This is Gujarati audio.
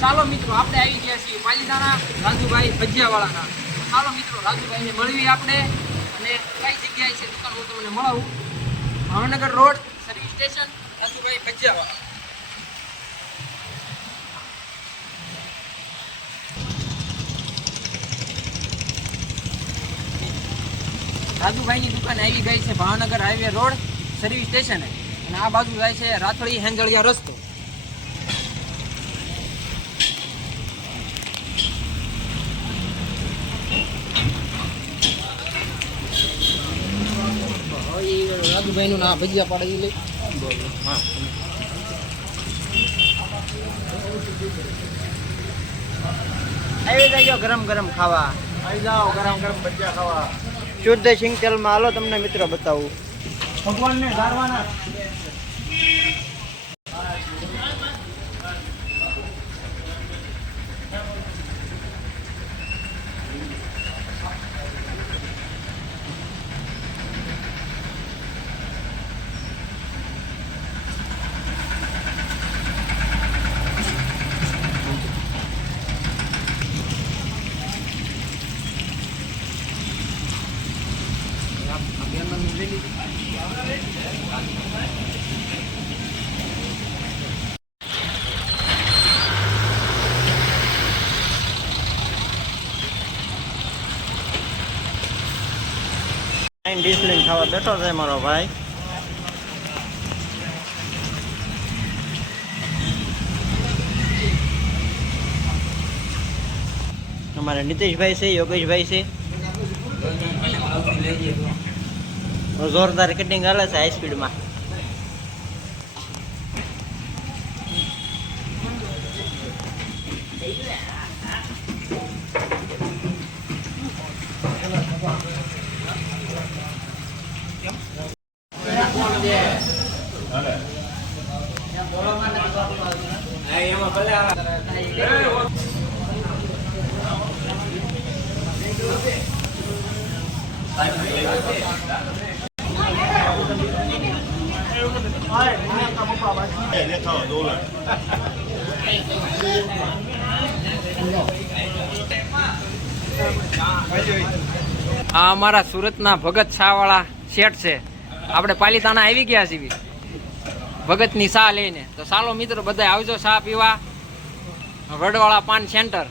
ચાલો મિત્રો, આપણે આવી ગયા છીએ પાલીતાણા રાજુભાઈ ભજીયાવાળાના. ચાલો મિત્રો, રાજુભાઈને મળવી આપણે અને કઈ જગ્યાએ છે દુકાન હું તમને મળાવું. Bhavnagar road service station Rajubhai Bhajiyawala. રાજુભાઈની દુકાન આવી ગઈ છે Bhavnagar highway road service station અને આ બાજુ જાય છે રાથળી હેંજળિયા રસ્તો. ઈ રાજુભાઈનું ના ભજીયા પાડે ઈ લઈ હા આવી જજો ગરમ ગરમ ખાવા. આવી જાઓ ગરમ ગરમ ભજીયા ખાવા. શુદ્ધ સિંગ તેલમાં હાલો તમને મિત્રો બતાવું. ભગવાનને ધારવાના. લઈને ખાવા બેઠો છે મારો ભાઈ. અમારે નીતિશભાઈ છે, યોગેશભાઈ છે. જોરદાર કટિંગ હાલે છે હાઈ સ્પીડમાં આ અમારા સુરતના ભગત શાહવાળા શેઠ છે. આપણે પાલીતાણા આવી ગયા છીએ. ભગતની સાહ લઈને. તો ચાલો મિત્રો બધા આવજો શાહ પીવા. વડવાળા પાન સેન્ટર.